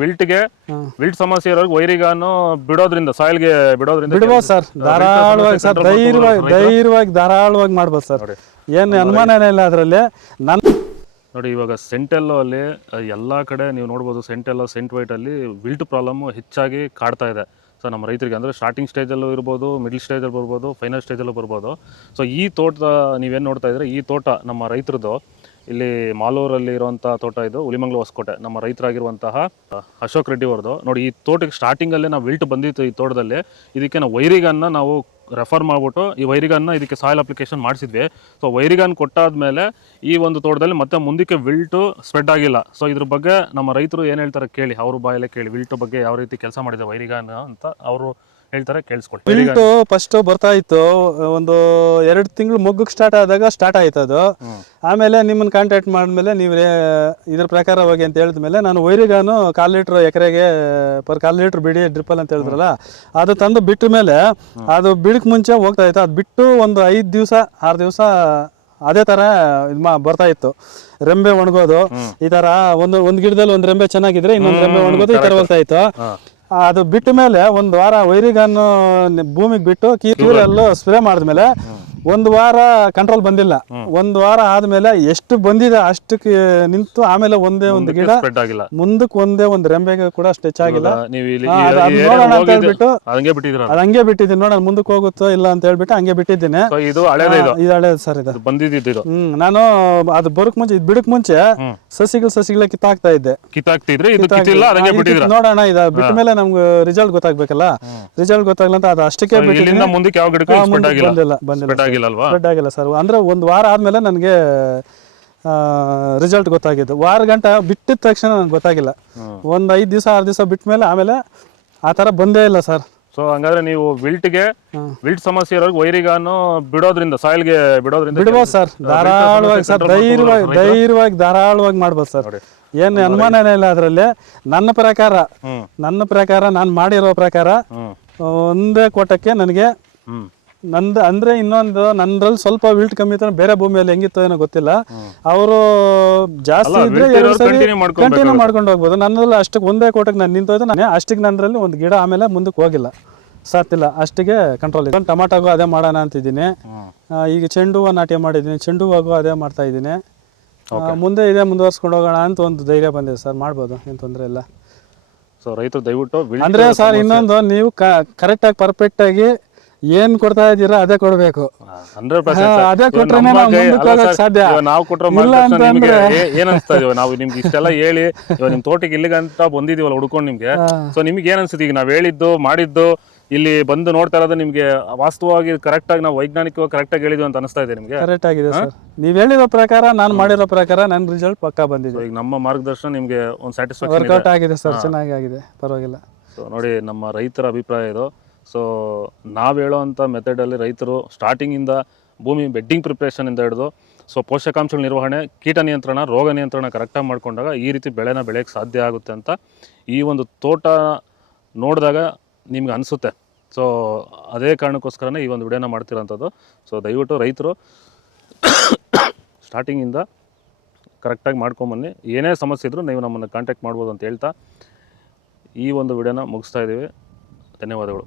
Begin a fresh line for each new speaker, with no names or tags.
ವಿಲ್ಟ್ಗೆ
ಗೆ
ವಿಲ್ಟ್ ಸಮಸ್ಯೆ ಇರೋರ್ಗೆ ವೈರಿಗಾನು ಬಿಡೋದ್ರಿಂದ ಸಾಯಿಲ್ಗೆ ಬಿಡೋದ್ರಿಂದ
ಬಿಡ್ಬೋದು ಸರ್. ಧಾರಾಳವಾಗಿ ಸರ್ ಧೈರ್ಯವಾಗಿ ಧೈರ್ಯವಾಗಿ ಧಾರಾಳವಾಗಿ ಮಾಡ್ಬೋದು ಸರ್.
ನೋಡಿ.
ಏನು ಅನುಮಾನ ಇಲ್ಲ ಅದರಲ್ಲಿ. ನನ್ನ
ನೋಡಿ ಇವಾಗ ಸೆಂಟೆಲ್ಲೋ ಅಲ್ಲಿ ಎಲ್ಲ ಕಡೆ ನೀವು ನೋಡ್ಬೋದು ಸೆಂಟೆಲ್ಲೋ ಸೆಂಟ್ ವೈಟ್ ಅಲ್ಲಿ ವಿಲ್ಟ್ ಪ್ರಾಬ್ಲಮ್ ಹೆಚ್ಚಾಗಿ ಕಾಡ್ತಾ ಇದೆ. ಸೊ ನಮ್ಮ ರೈತರಿಗೆ ಅಂದರೆ ಸ್ಟಾರ್ಟಿಂಗ್ ಸ್ಟೇಜಲ್ಲೂ ಇರ್ಬೋದು ಮಿಡ್ಲ್ ಸ್ಟೇಜಲ್ಲಿ ಬರ್ಬೋದು ಫೈನಲ್ ಸ್ಟೇಜಲ್ಲೂ ಬರ್ಬೋದು. ಸೊ ಈ ತೋಟದ ನೀವೇನು ನೋಡ್ತಾ ಇದ್ರೆ ಈ ತೋಟ ನಮ್ಮ ರೈತರದ್ದು ಇಲ್ಲಿ ಮಾಲೂರಲ್ಲಿ ಇರುವಂಥ ತೋಟ ಇದು ಹುಲಿಮಂಗ್ಲ ಹೊಸಕೋಟೆ. ನಮ್ಮ ರೈತರಾಗಿರುವಂತಹ ಅಶೋಕ್ ರೆಡ್ಡಿ ಅವ್ರದ್ದು. ನೋಡಿ, ಈ ತೋಟಕ್ಕೆ ಸ್ಟಾರ್ಟಿಂಗಲ್ಲೇ ನಾವು ವಿಲ್ಟ್ ಬಂದಿತ್ತು ಈ ತೋಟದಲ್ಲಿ. ಇದಕ್ಕೆ ನಾವು ವೈರಿಗನ್ನ ನಾವು ರೆಫರ್ ಮಾಡ್ಬಿಟ್ಟು, ಈ ವೈರಿಗನ್ನ ಇದಕ್ಕೆ ಸಾಯಿಲ್ ಅಪ್ಲಿಕೇಶನ್ ಮಾಡಿಸಿದ್ವಿ. ಸೊ ವೈರಿಗನ್ ಕೊಟ್ಟಾದ್ಮೇಲೆ ಈ ಒಂದು ತೋಟದಲ್ಲಿ ಮತ್ತೆ ಮುಂದಕ್ಕೆ ವಿಲ್ಟು ಸ್ಪ್ರೆಡ್ ಆಗಿಲ್ಲ. ಸೊ ಇದ್ರ ಬಗ್ಗೆ ನಮ್ಮ ರೈತರು ಏನು ಹೇಳ್ತಾರೆ ಕೇಳಿ, ಅವ್ರ ಬಾಯಲ್ಲೇ ಕೇಳಿ ವಿಲ್ಟ್ ಬಗ್ಗೆ ಯಾವ ರೀತಿ ಕೆಲಸ ಮಾಡಿದೆ ವೈರಿಗನ್ ಅಂತ ಅವರು ಹೇಳ್ತಾರೆ ಕೇಳಿಸ್ಕೊಳ್ಳಿ
ಬಿಲ್ಟು ಫಸ್ಟ್ ಬರ್ತಾ ಇತ್ತು ಒಂದು ಎರಡು ತಿಂಗಳು ಮೊಗ್ಗಕ್ಕೆ ಸ್ಟಾರ್ಟ್ ಆದಾಗ ಸ್ಟಾರ್ಟ್ ಆಯ್ತು ಅದು. ಆಮೇಲೆ ನಿಮ್ಮನ್ನ ಕಾಂಟ್ಯಾಕ್ಟ್ ಮಾಡಿದ್ಮೇಲೆ ನೀವು ಇದ್ರ ಪ್ರಕಾರ ಹೋಗಿ ಅಂತ ಹೇಳಿದ್ಮೇಲೆ ನಾನು ವೈರಿಗಾನು ಕಾಲು ಲೀಟ್ರ್ ಎಕರೆಗೆ ಪರ್ ಕಾಲು ಲೀಟ್ರ್ ಬಿಡಿ ಡ್ರಿಪ್ಪಲ್ ಅಂತ ಹೇಳಿದ್ರಲ್ಲ ಅದು ತಂದು ಬಿಟ್ಟ ಮೇಲೆ ಅದು ಬಿಡಕ್ಕೆ ಮುಂಚೆ ಹೋಗ್ತಾ ಇತ್ತು. ಅದು ಬಿಟ್ಟು ಒಂದು ಐದು ದಿವಸ ಆರು ದಿವಸ ಅದೇ ತರ ಇದ್ ಮಾ ಬರ್ತಾ ಇತ್ತು. ರೆಂಬೆ ಒಣಗೋದು. ಈ ತರ ಒಂದು ಒಂದು ಗಿಡದಲ್ಲಿ ಒಂದು ರೆಂಬೆ ಚೆನ್ನಾಗಿದ್ರೆ ಇನ್ನೊಂದು ರೆಂಬೆ ಒಣಗೋದು ಈ ತರ ಹೋಗ್ತಾ ಇತ್ತು. ಅದು ಬಿಟ್ಟ ಮೇಲೆ ಒಂದು ವಾರ ವೈರಿಗನ್ನು ಭೂಮಿಗೆ ಬಿಟ್ಟು ಕೀರೆಲ್ಲ ಸ್ಪ್ರೇ ಮಾಡಿದ್ಮೇಲೆ ಒಂದು ವಾರ ಕಂಟ್ರೋಲ್ ಬಂದಿಲ್ಲ. ಒಂದು ವಾರ ಆದ್ಮೇಲೆ ಎಷ್ಟು ಬಂದಿದೆ ಅಷ್ಟಕ್ಕೆ ನಿಂತು ಆಮೇಲೆ ಒಂದೇ ಒಂದು ಗಿಡ ಮುಂದಕ್ಕೆ ಒಂದೇ ಒಂದು ರೆಂಬೆಗೆ ಕೂಡ ಸ್ಟೆಚ್ ಆಗಿಲ್ಲ ನೋಡೋಣ ಅಂತ ಹೇಳ್ಬಿಟ್ಟು
ಹಂಗೆ ಬಿಟ್ಟಿದ್ರ
ಅದು ಹಂಗೆ ಬಿಟ್ಟಿದ್ದೀನಿ. ನೋಡೋಣ ಮುಂದಕ್ಕೆ ಹೋಗುತ್ತೋ ಇಲ್ಲ ಅಂತ ಹೇಳ್ಬಿಟ್ಟು ಹಂಗೆ ಬಿಟ್ಟಿದ್ದೀನಿ.
ಇದು ಹಳೇದೇ
ಸರ್ ಇದು.
ಬಂದಿದ್ದು
ಹ್ಮ್ ನಾನು ಅದು ಬರಕ್ ಮುಂಚೆ ಇದು ಬಿಡಕ್ ಮುಂಚೆ. ಸಸಿಗಳು ಸಸಿಗಳ ಕಿತ್ತಾಕ್ತಾ ಇದ್ದೆ. ನೋಡೋಣ ಇದು. ಬಿಟ್ಟ ಮೇಲೆ ನಮ್ಗೆ ರಿಸಲ್ಟ್ ಗೊತ್ತಾಗ್ಬೇಕಲ್ಲ. ರಿಸಲ್ಟ್ ಗೊತ್ತಾಗ್ಲಂತ ಅದು ಅಷ್ಟಕ್ಕೆ ಬಿಟ್ಟಿದ್ದೀನಿ.
ಮುಂದಕ್ಕೆ ಯಾವ ಗಿಡಕ್ಕೂ
ಬಂದಿಲ್ಲ ಬಂದಿಲ್ಲ
ಆಗಿಲ್ಲ ಅಲ್ವಾ
ಸ್ಪ್ರೆಡ್ ಆಗಿಲ್ಲ ಸರ್ ಅಂದ್ರೆ ಒಂದು ವಾರ ಆದ್ಮೇಲೆ ನನಗೆ ರಿಸಲ್ಟ್ ಗೊತ್ತಾಗಿದ್ದು. ವಾರ ಗಂಟ ಬಿಟ್ಟಿದ ತಕ್ಷಣ ನನಗೆ ಗೊತ್ತಾಗಿಲ್ಲ. ಒಂದು ಐದು ದಿವಸ ಆರು ದಿವಸ ಬಿಟ್ಟ ಮೇಲೆ ಆಮೇಲೆ ಆ ಥರ ಬಂದೇ ಇಲ್ಲ ಸರ್
ಸೊ ಹಂಗಾದ್ರೆ ನೀವು ವಿಲ್ಟ್ಗೆ
ಗೆ
ವಿಲ್ಟ್ ಸಮಸ್ಯೆ ಇರೋರ್ಗೆ ವೈರಿಗಾನು ಬಿಡೋದ್ರಿಂದ ಸಾಯಿಲ್ಗೆ ಬಿಡೋದ್ರಿಂದ
ಬಿಡ್ಬೋದು ಸರ್ ಧಾರಾಳವಾಗಿ ಸರ್ ಧೈರ್ಯವಾಗಿ ಧೈರ್ಯವಾಗಿ ಧಾರಾಳವಾಗಿ ಮಾಡ್ಬೋದು ಸರ್
ನೋಡಿ.
ಏನು ಅನುಮಾನನೇ ಇಲ್ಲ ಅದರಲ್ಲಿ. ನನ್ನ ಪ್ರಕಾರ ನನ್ನ ಪ್ರಕಾರ ನಾನು ಮಾಡಿರೋ ಪ್ರಕಾರ ಒಂದೇ ಕೋಟಕ್ಕೆ ನನಗೆ ನಂದು ಅಂದ್ರೆ ಇನ್ನೊಂದು ನಂದ್ರಲ್ಲಿ ಸ್ವಲ್ಪ ವಿಲ್ಟ್ ಕಮ್ಮಿ ಇತ್ತು ಬೇರೆ ಭೂಮಿಯಲ್ಲಿ ಹೆಂಗಿತ್ತು ಏನೋ ಗೊತ್ತಿಲ್ಲ. ಅವರು ಜಾಸ್ತಿ ಇದ್ರೆ ಎರಡು ಸರಿ ಕಂಟಿನ್ಯೂ ಮಾಡ್ಕೊಂಡು ಹೋಗ್ಬೋದು. ನನ್ನಲ್ಲಿ ಅಷ್ಟಕ್ಕೆ ಒಂದೇ ಕೋಟಕ್ಕೆ ನಾನು ನಿಂತೋಯ್ತು. ನಾನೇ ಅಷ್ಟಿಗೆ ನಂದ್ರಲ್ಲಿ ಒಂದು ಗಿಡ ಆಮೇಲೆ ಮುಂದಕ್ಕೆ ಹೋಗಿಲ್ಲ. ಸಾತಿಲ್ಲ ಅಷ್ಟಿಗೆ ಕಂಟ್ರೋಲ್ ಇದೆ ಟೊಮಾಟೋಗೂ ಅದೇ ಮಾಡೋಣ ಅಂತಿದ್ದೀನಿ. ಈಗ ಚೆಂಡು ಹೂವು ನಾಟ್ಯ ಮಾಡಿದ್ದೀನಿ. ಚೆಂಡು ಹೂವಾಗೂ ಅದೇ ಮಾಡ್ತಾ ಇದ್ದೀನಿ. ಮುಂದೆ ಇದೇ ಮುಂದುವರ್ಸ್ಕೊಂಡು ಹೋಗೋಣ ಅಂತ ಒಂದು ಧೈರ್ಯ ಬಂದಿದೆ ಸರ್. ಮಾಡ್ಬೋದು ಏನು ತೊಂದರೆ ಇಲ್ಲ.
ಸೊ ರೈತರು ದಯವಿಟ್ಟು
ಅಂದರೆ ಸರ್ ಇನ್ನೊಂದು ನೀವು ಕರೆಕ್ಟಾಗಿ ಪರ್ಫೆಕ್ಟ್ ಆಗಿ ಏನ್ ಕೊಡ್ತಾ ಇದ್ದೀರಾ ಅದೇ ಕೊಡ್ಬೇಕು.
ಹಂಡ್ರೆಡ್
ಹಾ, ಅದೇ ಕೊಟ್ರೆ ನಾವು ಮುಂದಕ್ಕೆ ಹೋಗಕ್ ಸಾಧ್ಯ.
ನಾವು ಕೊಟ್ಟರೆ
ಇಲ್ಲ
ನಿಮ್ಗೆ
ಅಂತಂದ್ರೆ-
ಏ- ಏನ್ ಅನ್ಸ್ತಾ ಇದೀವ? ನಾವು ನಿಮ್ಗೆ ಇಷ್ಟೆಲ್ಲ ಹೇಳಿ ಇವಾಗ ನಿಮ್ ತೋಟಕ್ಕೆ ಇಲ್ಲಿಗಂತ ಬಂದಿದೀವಲ್ಲ ಹುಡ್ಕೊಂಡು ನಿಮ್ಗೆ. ಸೊ ನಿಮ್ಗೆ ಏನ್ ಅನ್ಸುತ್ತೆ ಈಗ ನಾವ್ ಹೇಳಿದ್ದು ಮಾಡಿದ್ದು ಇಲ್ಲಿ ಬಂದು ನೋಡ್ತಾ ಇರೋದು ನಿಮ್ಗೆ ವಾಸ್ತವವಾಗಿ ಕರೆಕ್ಟ್ ಆಗಿ ನಾವು ವೈಜ್ಞಾನಿಕವಾಗಿ ಕರೆಕ್ಟ್ ಆಗಿ ಹೇಳಿದ್ವಿ ಅಂತ ಅನಿಸ್ತಾ ಇದೆ ನಿಮ್ಗೆ?
ಕರೆಕ್ಟ್ ಆಗಿದೆ ಸರ್. ನೀವ್ ಹೇಳಿರೋ ಪ್ರಕಾರ ನಾನು ಮಾಡಿರೋ ಪ್ರಕಾರ ನನ್ ರಿಸಲ್ಟ್ ಪಕ್ಕಾ
So,
ಬಂದಿದೆ
ಈಗ ನಮ್ಮ ಮಾರ್ಗದರ್ಶನ ನಿಮ್ಗೆ ಒಂದು ಸ್ಯಾಟಿಸ್ಫ್ಯಾಕ್ಷನ್
ವರ್ಕೌಟ್ ಆಗಿದೆ ಸರ್ ಚೆನ್ನಾಗಿ ಆಗಿದೆ. ಪರವಾಗಿಲ್ಲ.
ಸೊ ನೋಡಿ ನಮ್ಮ ರೈತರ ಅಭಿಪ್ರಾಯ ಇದು. ಸೊ ನಾವು ಹೇಳೋವಂಥ ಮೆಥಡಲ್ಲಿ ರೈತರು ಸ್ಟಾರ್ಟಿಂಗಿಂದ ಭೂಮಿ ಬೆಡ್ಡಿಂಗ್ ಪ್ರಿಪ್ರೇಷನಿಂದ ಹಿಡಿದು, ಸೊ ಪೋಷಕಾಂಶಗಳ ನಿರ್ವಹಣೆ, ಕೀಟ ನಿಯಂತ್ರಣ, ರೋಗ ನಿಯಂತ್ರಣ ಕರೆಕ್ಟಾಗಿ ಮಾಡ್ಕೊಂಡಾಗ ಈ ರೀತಿ ಬೆಳೆನ ಬೆಳೆಯೋಕ್ಕೆ ಸಾಧ್ಯ ಆಗುತ್ತೆ ಅಂತ ಈ ಒಂದು ತೋಟ ನೋಡಿದಾಗ ನಿಮ್ಗೆ ಅನಿಸುತ್ತೆ. ಸೊ ಅದೇ ಕಾರಣಕ್ಕೋಸ್ಕರನೇ ಈ ಒಂದು ವಿಡಿಯೋನ ಮಾಡ್ತಿರೋಂಥದ್ದು. ಸೊ ದಯವಿಟ್ಟು ರೈತರು ಸ್ಟಾರ್ಟಿಂಗಿಂದ ಕರೆಕ್ಟಾಗಿ ಮಾಡ್ಕೊಂಬನ್ನಿ ಏನೇ ಸಮಸ್ಯೆ ಇದ್ದರೂ ನೀವು ನಮ್ಮನ್ನು ಕಾಂಟ್ಯಾಕ್ಟ್ ಮಾಡ್ಬೋದು ಅಂತ ಹೇಳ್ತಾ ಈ ಒಂದು ವಿಡಿಯೋನ ಮುಗಿಸ್ತಾ ಇದ್ದೀವಿ ಧನ್ಯವಾದಗಳು.